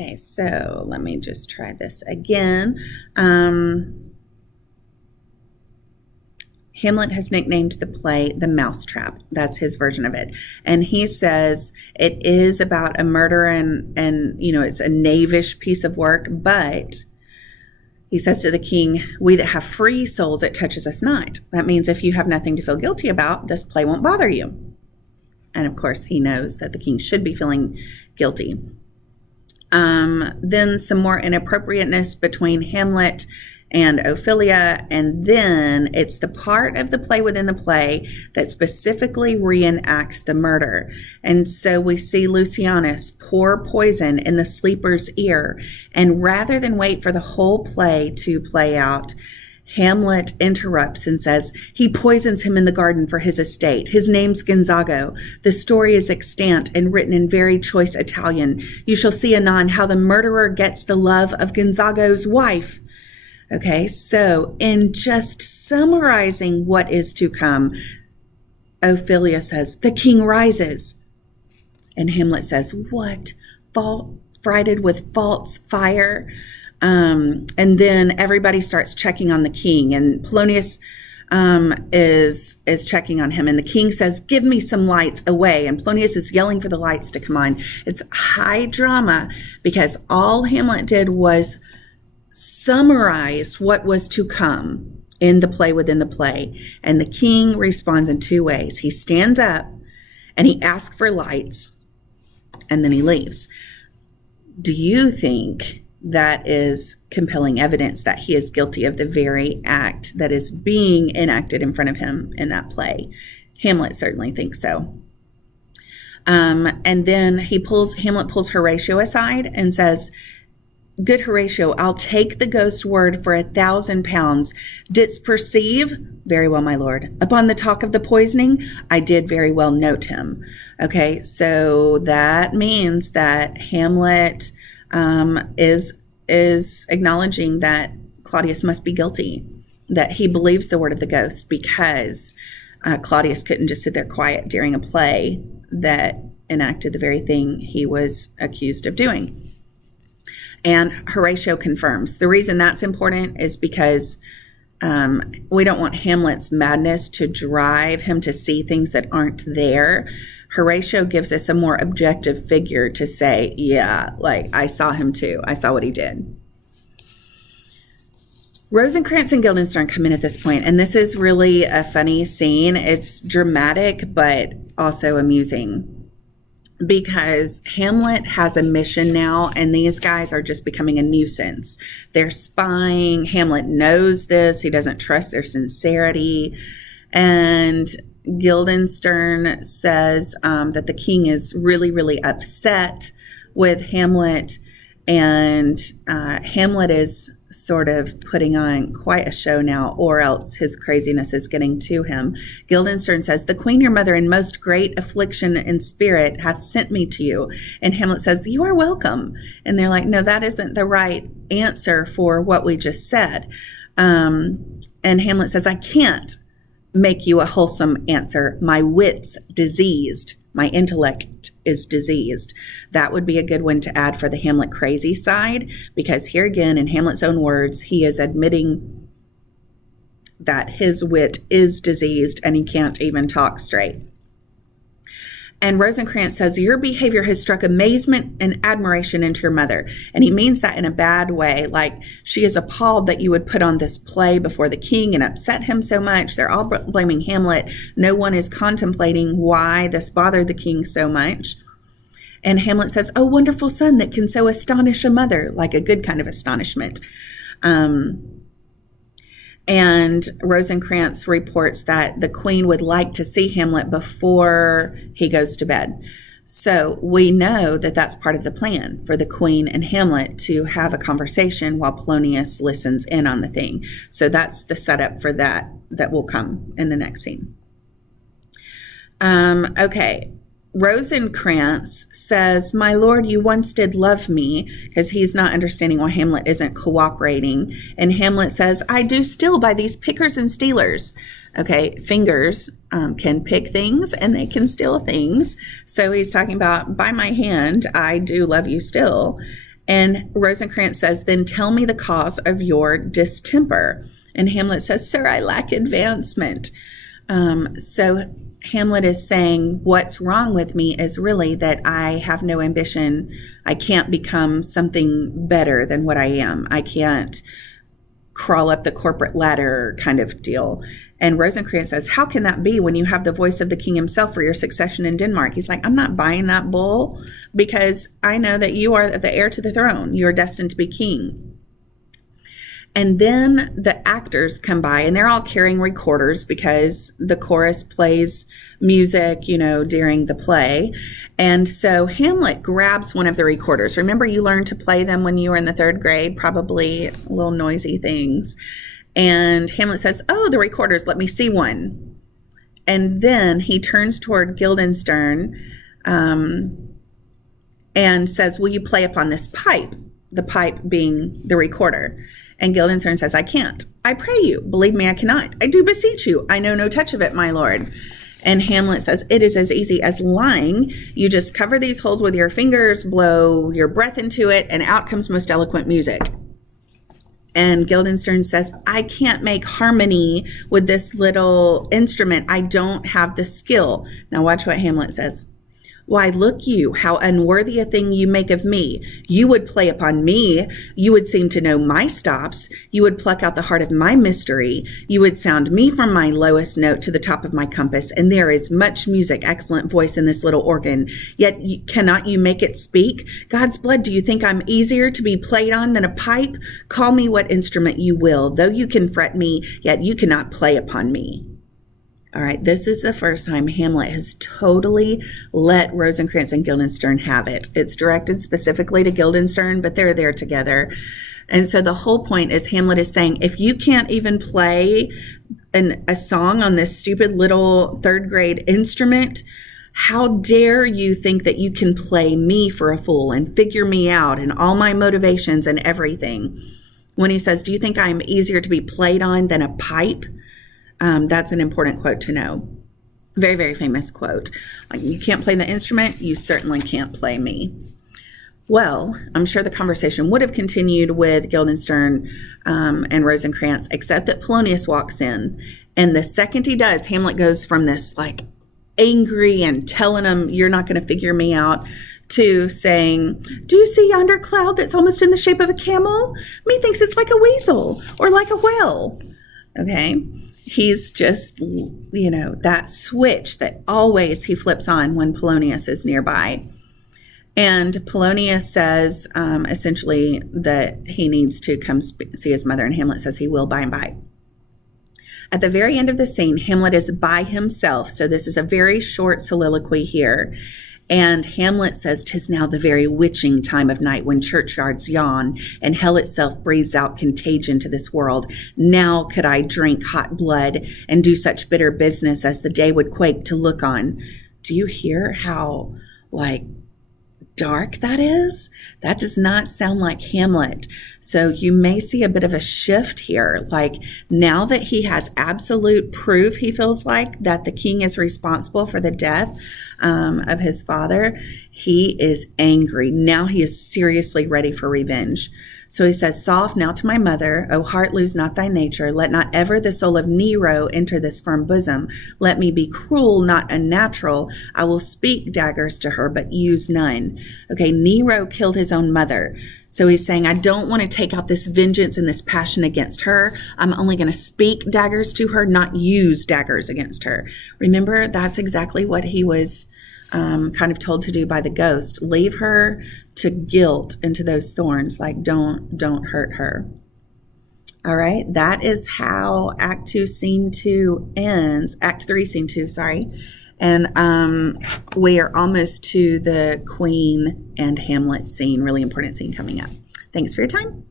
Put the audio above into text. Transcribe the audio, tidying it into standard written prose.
Okay, so let me just try this again. Hamlet has nicknamed the play the Mousetrap. That's his version of it. And he says it is about a murder and it's a knavish piece of work, but he says to the king, we that have free souls, it touches us not. That means if you have nothing to feel guilty about, this play won't bother you. And of course, he knows that the king should be feeling guilty. Then some more inappropriateness between Hamlet and Ophelia, and then it's the part of the play within the play that specifically reenacts the murder. And so we see Lucianus pour poison in the sleeper's ear, and rather than wait for the whole play to play out, Hamlet interrupts and says, he poisons him in the garden for his estate. His name's Gonzago. The story is extant and written in very choice Italian. You shall see anon how the murderer gets the love of Gonzago's wife. Okay, so in just summarizing what is to come, Ophelia says, the king rises. And Hamlet says, what? Frighted with false fire? And then everybody starts checking on the king, and Polonius is checking on him, and the king says, give me some lights away, and Polonius is yelling for the lights to come on. It's high drama because all Hamlet did was summarize what was to come in the play within the play, and the king responds in two ways. He stands up and he asks for lights, and then he leaves. Do you think that is compelling evidence that he is guilty of the very act that is being enacted in front of him in that play? Hamlet certainly thinks so. And then Hamlet pulls Horatio aside and says, good Horatio, I'll take the ghost word for 1,000 pounds. Didst perceive? Very well, my lord. Upon the talk of the poisoning, I did very well note him. Okay, so that means that Hamlet is acknowledging that Claudius must be guilty, that he believes the word of the ghost because Claudius couldn't just sit there quiet during a play that enacted the very thing he was accused of doing. And Horatio confirms. The reason that's important is because we don't want Hamlet's madness to drive him to see things that aren't there. Horatio gives us a more objective figure to say, yeah, like I saw him too. I saw what he did. Rosencrantz and Guildenstern come in at this point, and this is really a funny scene. It's dramatic, but also amusing, because Hamlet has a mission now, and these guys are just becoming a nuisance. They're spying. Hamlet knows this. He doesn't trust their sincerity. And Guildenstern says that the king is really, really upset with Hamlet, and Hamlet is sort of putting on quite a show now, or else his craziness is getting to him. Guildenstern says, the queen, your mother, in most great affliction in spirit, hath sent me to you. And Hamlet says, you are welcome. And they're like, no, that isn't the right answer for what we just said. And Hamlet says, I can't make you a wholesome answer. My wit's diseased. My intellect is diseased. That would be a good one to add for the Hamlet crazy side, because here again, in Hamlet's own words, he is admitting that his wit is diseased and he can't even talk straight. And Rosencrantz says, your behavior has struck amazement and admiration into your mother. And he means that in a bad way. Like, she is appalled that you would put on this play before the king and upset him so much. They're all blaming Hamlet. No one is contemplating why this bothered the king so much. And Hamlet says, oh, wonderful son that can so astonish a mother, like a good kind of astonishment. And Rosencrantz reports that the queen would like to see Hamlet before he goes to bed. So we know that that's part of the plan for the queen and Hamlet to have a conversation while Polonius listens in on the thing. So that's the setup for that will come in the next scene. Okay. Rosencrantz says, my lord, you once did love me, because he's not understanding why Hamlet isn't cooperating. And Hamlet says, I do still by these pickers and stealers. Okay, fingers can pick things and they can steal things. So he's talking about, by my hand, I do love you still. And Rosencrantz says, then tell me the cause of your distemper. And Hamlet says, sir, I lack advancement. So Hamlet is saying, what's wrong with me is really that I have no ambition. I can't become something better than what I am. I can't crawl up the corporate ladder kind of deal. And Rosencrantz says, how can that be when you have the voice of the king himself for your succession in Denmark? He's like, I'm not buying that bull, because I know that you are the heir to the throne. You are destined to be king. And then the actors come by, and they're all carrying recorders because the chorus plays music, during the play. And so Hamlet grabs one of the recorders. Remember, you learned to play them when you were in the 3rd grade, probably little noisy things. And Hamlet says, oh, the recorders, let me see one. And then he turns toward Guildenstern and says, will you play upon this pipe? The pipe being the recorder. And Guildenstern says, I can't. I pray you. Believe me, I cannot. I do beseech you. I know no touch of it, my lord. And Hamlet says, it is as easy as lying. You just cover these holes with your fingers, blow your breath into it, and out comes most eloquent music. And Guildenstern says, I can't make harmony with this little instrument. I don't have the skill. Now watch what Hamlet says. Why, look you, how unworthy a thing you make of me. You would play upon me. You would seem to know my stops. You would pluck out the heart of my mystery. You would sound me from my lowest note to the top of my compass. And there is much music, excellent voice in this little organ. Yet cannot you make it speak? God's blood, do you think I'm easier to be played on than a pipe? Call me what instrument you will. Though you can fret me, yet you cannot play upon me. All right, this is the first time Hamlet has totally let Rosencrantz and Guildenstern have it. It's directed specifically to Guildenstern, but they're there together. And so the whole point is Hamlet is saying, if you can't even play a song on this stupid little 3rd grade instrument, how dare you think that you can play me for a fool and figure me out and all my motivations and everything? When he says, do you think I'm easier to be played on than a pipe? That's an important quote to know. Very, very famous quote. Like, you can't play the instrument, you certainly can't play me. Well, I'm sure the conversation would have continued with Guildenstern and Rosencrantz, except that Polonius walks in. And the second he does, Hamlet goes from this like angry and telling him, you're not going to figure me out, to saying, do you see yonder cloud that's almost in the shape of a camel? Methinks it's like a weasel or like a whale. Okay. He's just, that switch that always he flips on when Polonius is nearby. And Polonius says essentially that he needs to come see his mother, and Hamlet says he will by and by. At the very end of the scene, Hamlet is by himself. So this is a very short soliloquy here. And Hamlet says, 'tis now the very witching time of night when churchyards yawn and hell itself breathes out contagion to this world. Now could I drink hot blood and do such bitter business as the day would quake to look on. Do you hear how, dark that is? That does not sound like Hamlet. So you may see a bit of a shift here. Now that he has absolute proof, he feels like, that the king is responsible for the death of his father, he is angry. Now he is seriously ready for revenge. So he says, soft now to my mother, O heart, lose not thy nature. Let not ever the soul of Nero enter this firm bosom. Let me be cruel, not unnatural. I will speak daggers to her, but use none. Okay, Nero killed his own mother. So he's saying, I don't want to take out this vengeance and this passion against her. I'm only going to speak daggers to her, not use daggers against her. Remember, that's exactly what he was kind of told to do by the ghost. Leave her to guilt and to those thorns. Don't hurt her. All right, that is how Act 2, Scene 2 ends. Act 3, Scene 2, sorry. And we are almost to the Queen and Hamlet scene, really important scene coming up. Thanks for your time.